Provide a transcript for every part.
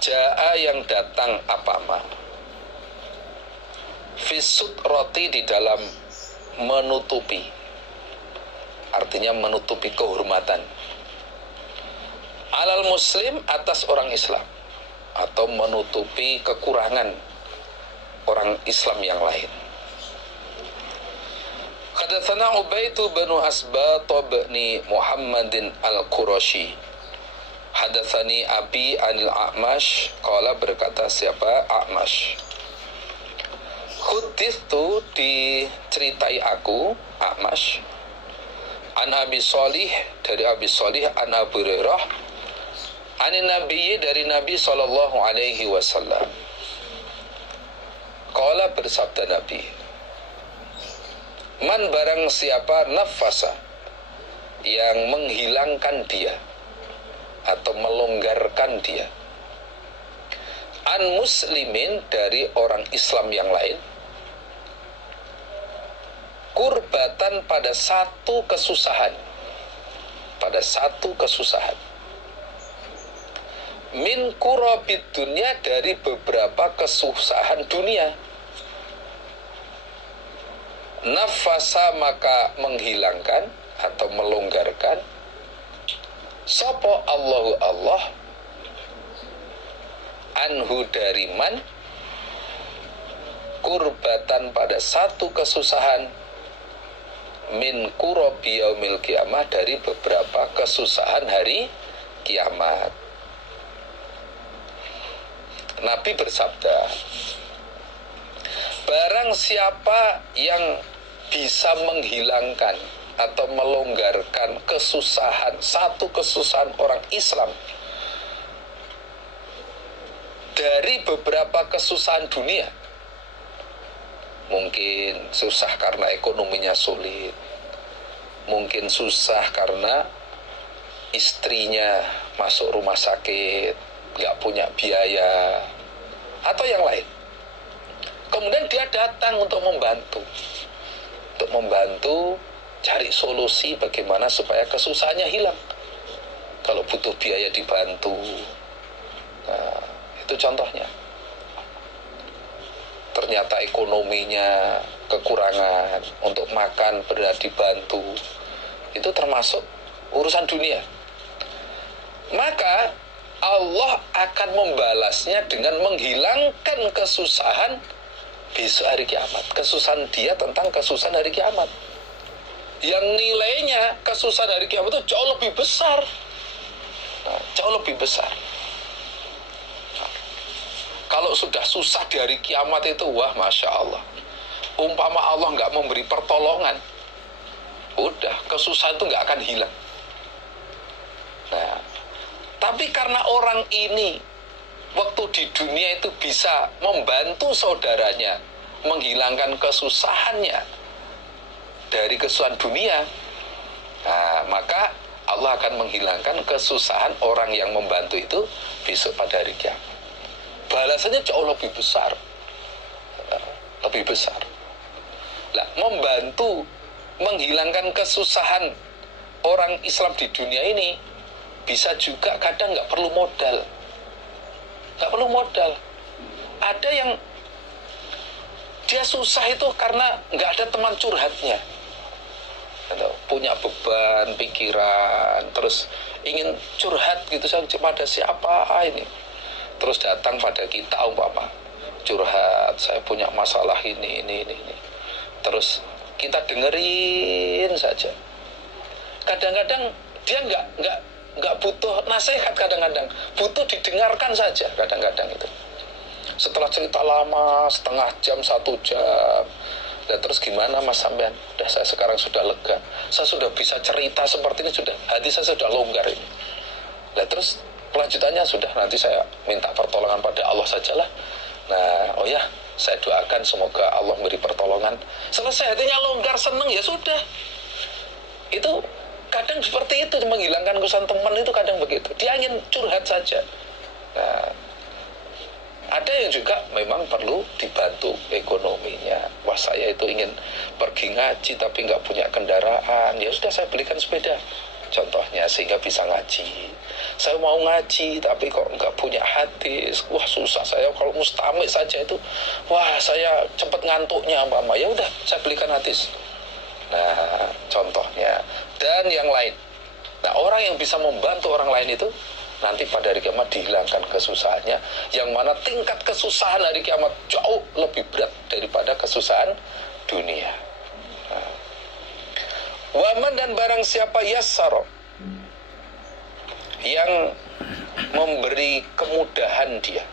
Ja'a yang datang apa-ma, fisut roti di dalam menutupi, artinya menutupi kehormatan, alal muslim atas orang Islam, atau menutupi kekurangan orang Islam yang lain. Hadatsana Ubaidu bin Asbat bin Muhammadin al-Qurashi. Hadatsani Abi anil A'mash, qala berkata siapa? A'mash. Hudithu diceritai aku, A'mash, an Abi Shalih dari Abi Shalih, an Abu Hurairah, anin Nabi dari Nabi sallallahu alaihi wasallam. Qala bersabda Nabi, man barang siapa nafasa yang menghilangkan dia atau melonggarkan dia, an muslimin dari orang Islam yang lain, kurbatan pada satu kesusahan, pada satu kesusahan, min kurabid dunia dari beberapa kesusahan dunia, nafasa maka menghilangkan atau melonggarkan sopo Allahu Allah anhu dari man, kurbatan pada satu kesusahan, min kurabi yaumil kiamah dari beberapa kesusahan hari kiamat. Nabi bersabda, barang siapa yang bisa menghilangkan atau melonggarkan kesusahan, satu kesusahan orang Islam dari beberapa kesusahan dunia, mungkin susah karena ekonominya sulit, mungkin susah karena istrinya masuk rumah sakit, nggak punya biaya, atau yang lain. Kemudian dia datang untuk membantu cari solusi bagaimana supaya kesusahannya hilang. Kalau butuh biaya dibantu. Nah, itu contohnya. Ternyata ekonominya kekurangan, untuk makan benar dibantu. Itu termasuk urusan dunia. Maka Allah akan membalasnya dengan menghilangkan kesusahan besok hari kiamat. Kesusahan dia tentang kesusahan hari kiamat, yang nilainya kesusahan hari kiamat itu jauh lebih besar. Jauh lebih besar. Kalau sudah susah di hari kiamat itu, wah Masya Allah, umpama Allah nggak memberi pertolongan, udah kesusahan itu nggak akan hilang. Nah, tapi karena orang ini waktu di dunia itu bisa membantu saudaranya menghilangkan kesusahannya dari kesusahan dunia, nah, maka Allah akan menghilangkan kesusahan orang yang membantu itu besok pada hari kiamat. Balasannya jauh lebih besar, lebih besar. Nah, membantu menghilangkan kesusahan orang Islam di dunia ini bisa juga kadang nggak perlu modal, nggak perlu modal. Ada yang dia susah itu karena nggak ada teman curhatnya, punya beban pikiran, terus ingin curhat gitu pada siapa ini, terus datang pada kita umpama curhat, saya punya masalah ini. Terus kita dengerin saja. Kadang-kadang dia nggak butuh nasihat, kadang-kadang butuh didengarkan saja. Kadang-kadang itu setelah cerita lama setengah jam, 1 jam, dan terus gimana Mas sampean? Udah, saya sekarang sudah lega, saya sudah bisa cerita seperti ini, sudah hati saya sudah longgar ini. Nah, terus kelanjutannya sudah, nanti saya minta pertolongan pada Allah sajalah. Nah, oh ya, saya doakan semoga Allah memberi pertolongan. Selesai, hatinya longgar, seneng, ya sudah. Itu kadang seperti itu, menghilangkan kesusahan teman itu kadang begitu. Dia ingin curhat saja. Nah, ada yang juga memang perlu dibantu ekonominya. Wah, saya itu ingin pergi ngaji tapi nggak punya kendaraan. Ya sudah, saya belikan sepeda. contohnya, sehingga bisa ngaji. Saya mau ngaji tapi kok nggak punya hadis, wah susah. Saya kalau mustamik saja itu, wah saya cepet ngantuknya mama. Ya udah, saya belikan hadis. Nah, contohnya. Dan yang lain. Nah, orang yang bisa membantu orang lain itu nanti pada hari kiamat dihilangkan kesusahannya, yang mana tingkat kesusahan hari kiamat jauh lebih berat daripada kesusahan dunia. Nah. Waman, dan barang siapa yassaro, yang memberi kemudahan dia,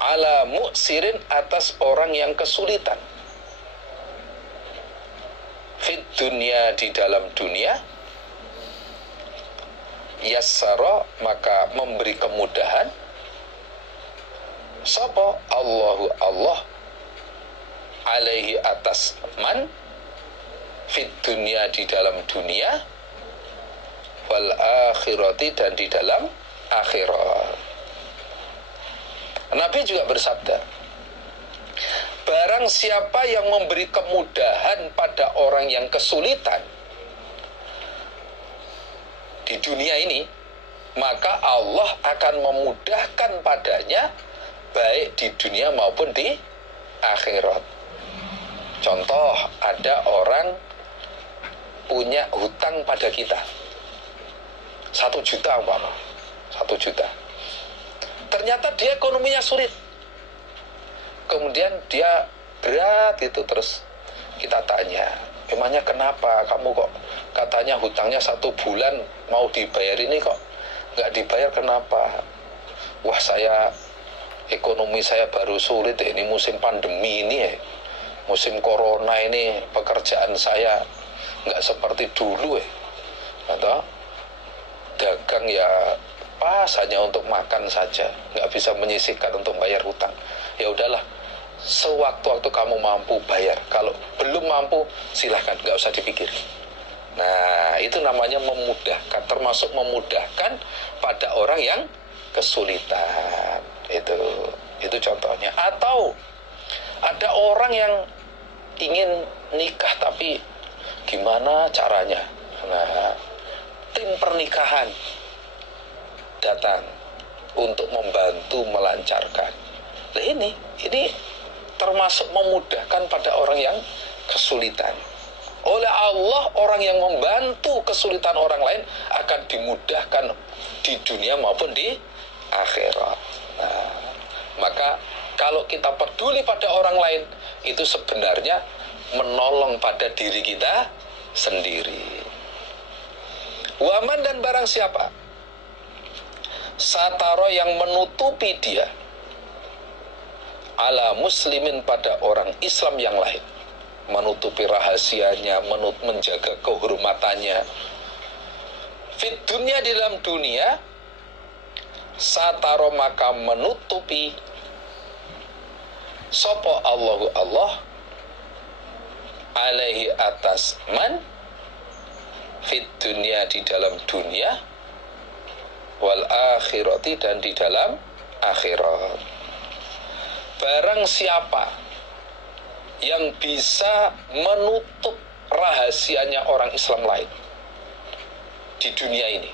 ala mu'sirin, atas orang yang kesulitan, fit dunia, di dalam dunia, yassara, maka memberi kemudahan, sapa Allahu Allah, alaihi, atas man, fit dunia, di dalam dunia, wal akhirati, dan di dalam akhirat. Nabi juga bersabda, barang siapa yang memberi kemudahan pada orang yang kesulitan di dunia ini, maka Allah akan memudahkan padanya baik di dunia maupun di akhirat. Contoh, ada orang punya hutang pada kita 1 juta umpama, 1 juta. Ternyata dia ekonominya sulit, kemudian dia berat itu. Terus kita tanya, emangnya kenapa kamu kok katanya hutangnya 1 bulan mau dibayar, ini kok nggak dibayar, kenapa? Wah, saya ekonomi saya baru sulit, ini musim pandemi ini ya, musim corona ini, pekerjaan saya nggak seperti dulu ya, atau dagang ya pas hanya untuk makan saja, nggak bisa menyisihkan untuk bayar hutang. Ya udahlah, sewaktu-waktu kamu mampu bayar, kalau belum mampu silahkan, nggak usah dipikir. Nah, itu namanya memudahkan, termasuk memudahkan pada orang yang kesulitan. Itu contohnya. Atau ada orang yang ingin nikah tapi gimana caranya? Nah, tim pernikahan datang untuk membantu melancarkan. Nah, ini termasuk memudahkan pada orang yang kesulitan. Oleh Allah, orang yang membantu kesulitan orang lain akan dimudahkan di dunia maupun di akhirat. Nah, maka kalau kita peduli pada orang lain, itu sebenarnya menolong pada diri kita sendiri. Waman, dan barang siapa sataro, yang menutupi dia, ala muslimin, pada orang Islam yang lain, menutupi rahasianya, menjaga kehormatannya, fit dunia, di dalam dunia, sataro, maka menutupi sopo Allahu Allah, alaihi, atas man, fit dunia, di dalam dunia, wal akhirati, dan di dalam akhirat. Barang siapa yang bisa menutup rahasianya orang Islam lain di dunia ini,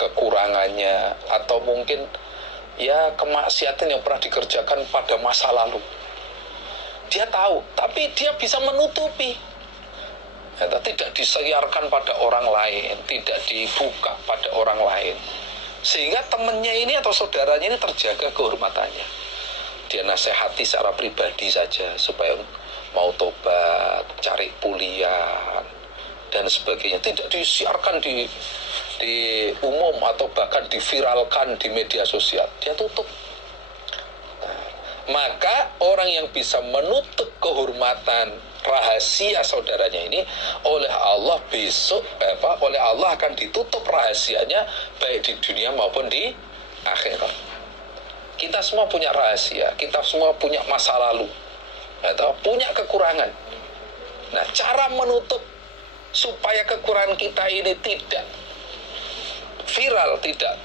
kekurangannya atau mungkin ya kemaksiatan yang pernah dikerjakan pada masa lalu, dia tahu, tapi dia bisa menutupi, ya, tidak disiarkan pada orang lain, tidak dibuka pada orang lain, sehingga temannya ini atau saudaranya ini terjaga kehormatannya. Dia nasihati secara pribadi saja supaya mau tobat, cari pulian dan sebagainya, tidak disiarkan di umum atau bahkan diviralkan di media sosial. Dia tutup. Nah, maka orang yang bisa menutup kehormatan rahasia saudaranya ini, oleh Allah besok oleh Allah akan ditutup rahasianya baik di dunia maupun di akhirat. Kita semua punya rahasia, kita semua punya masa lalu, atau punya kekurangan. Nah, cara menutup supaya kekurangan kita ini tidak viral, tidak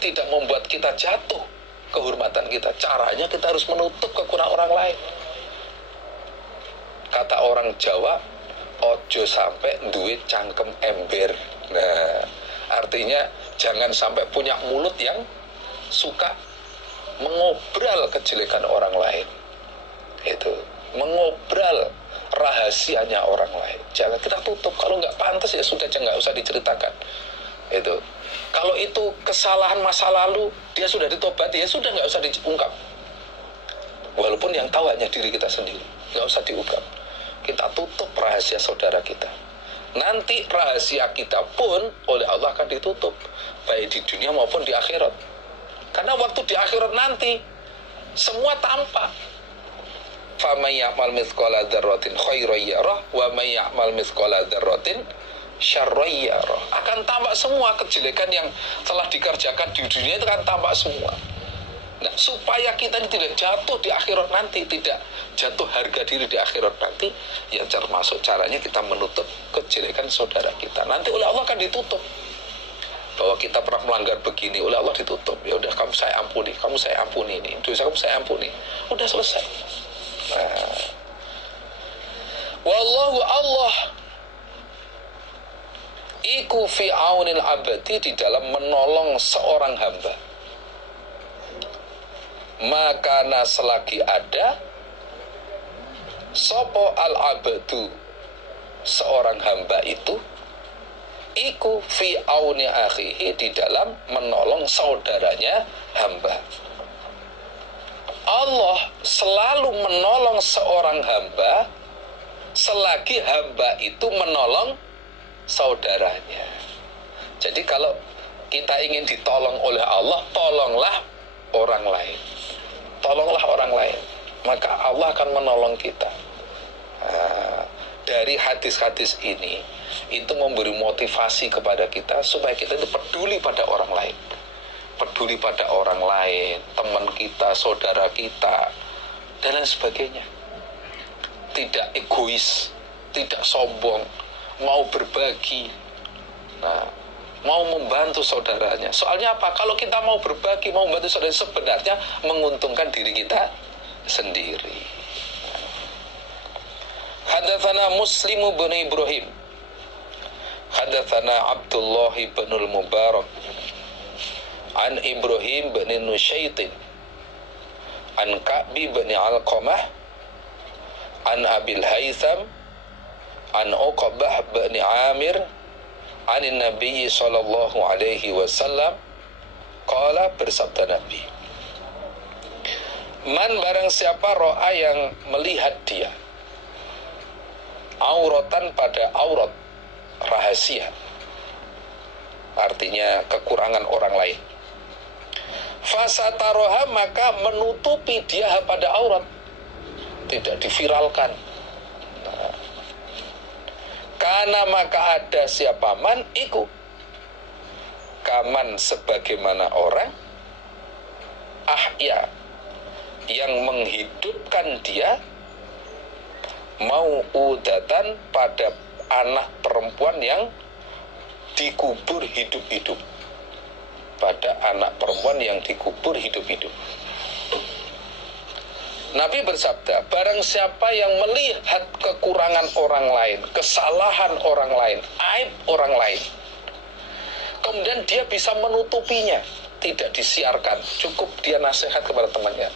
tidak membuat kita jatuh kehormatan kita, caranya kita harus menutup kekurangan orang lain. Kata orang Jawa, ojo sampai duit cangkem ember. Nah, artinya jangan sampai punya mulut yang suka mengobral kejelekan orang lain. Itu, mengobral rahasianya orang lain. Jangan, kita tutup. Kalau nggak pantas ya sudah, nggak usah diceritakan. Itu, kalau itu kesalahan masa lalu, dia sudah ditobati, ya sudah, nggak usah diungkap. Walaupun yang tahu hanya diri kita sendiri, nggak usah diungkap. Kita tutup rahasia saudara kita. Nanti rahasia kita pun oleh Allah akan ditutup, baik di dunia maupun di akhirat. Karena waktu di akhirat nanti semua tampak. Faman ya'mal mithqala dzarratin khairan yarah wa may ya'mal mithqala dzarratin syarran yarah. Akan tampak semua kejelekan yang telah dikerjakan di dunia itu akan tampak semua. Nah, supaya kita ini tidak jatuh di akhirat nanti, tidak jatuh harga diri di akhirat nanti, ya termasuk caranya kita menutup kejelekan saudara kita. Nanti oleh Allah akan ditutup. Bahwa kita pernah melanggar begini, oleh Allah ditutup. Ya udah, kamu saya ampuni, kamu saya ampuni, ini dosa kamu saya ampuni. Udah selesai. Nah, wallahu Allah iku fi aunil abadi, di dalam menolong seorang hamba. Maka selagi ada sopo al-abadu, seorang hamba itu, iku fi auni akhihi, di dalam menolong saudaranya hamba. Allah selalu menolong seorang hamba selagi hamba itu menolong saudaranya. Jadi kalau kita ingin ditolong oleh Allah, tolonglah orang lain. Tolonglah orang lain, maka Allah akan menolong kita. Nah, dari hadis-hadis ini itu memberi motivasi kepada kita supaya kita itu peduli pada orang lain. Peduli pada orang lain, teman kita, saudara kita, dan lain sebagainya. Tidak egois, tidak sombong, mau berbagi. Nah, mau membantu saudaranya. Soalnya apa? Kalau kita mau berbagi, mau membantu saudara, sebenarnya menguntungkan diri kita sendiri. Hadatsana Muslim bin Ibrahim, hadatsana Abdullah bin al-Mubarak, an Ibrahim bin Nusyaitin, an Ka'bi bin Alqamah, an Abil Haytham, an Uqbah bin Amir, anin Nabi sallallahu alaihi wasallam qala, bersabda Nabi, man barang siapa ro'a, yang melihat dia, auratan, pada aurat, rahasia, artinya kekurangan orang lain, fasataroha, maka menutupi dia pada aurat, tidak diviralkan. Karena maka ada siapa man iku, kaman sebagaimana orang, ahya, yang menghidupkan dia, mau udatan, pada anak perempuan yang dikubur hidup-hidup, pada anak perempuan yang dikubur hidup-hidup. Nabi bersabda, barang siapa yang melihat kekurangan orang lain, kesalahan orang lain, aib orang lain, kemudian dia bisa menutupinya, tidak disiarkan, cukup dia nasihat kepada temannya,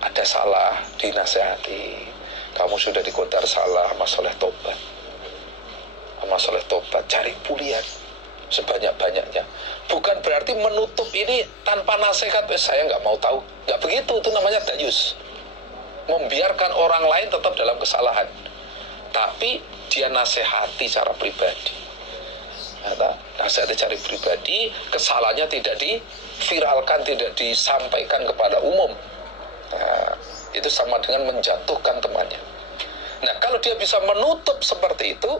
ada salah, dinasihati, kamu sudah dikodar salah, masalah tobat, cari pulian sebanyak-banyaknya. Bukan berarti menutup ini tanpa nasihat, saya nggak mau tahu, nggak begitu. Itu namanya dayus, membiarkan orang lain tetap dalam kesalahan, tapi dia nasihati secara pribadi. Nasihati secara pribadi, kesalahannya tidak diviralkan, tidak disampaikan kepada umum. Nah, itu sama dengan menjatuhkan temannya. Nah, kalau dia bisa menutup seperti itu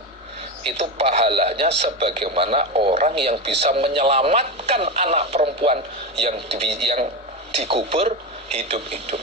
pahalanya sebagaimana orang yang bisa menyelamatkan anak perempuan yang dikubur hidup-hidup.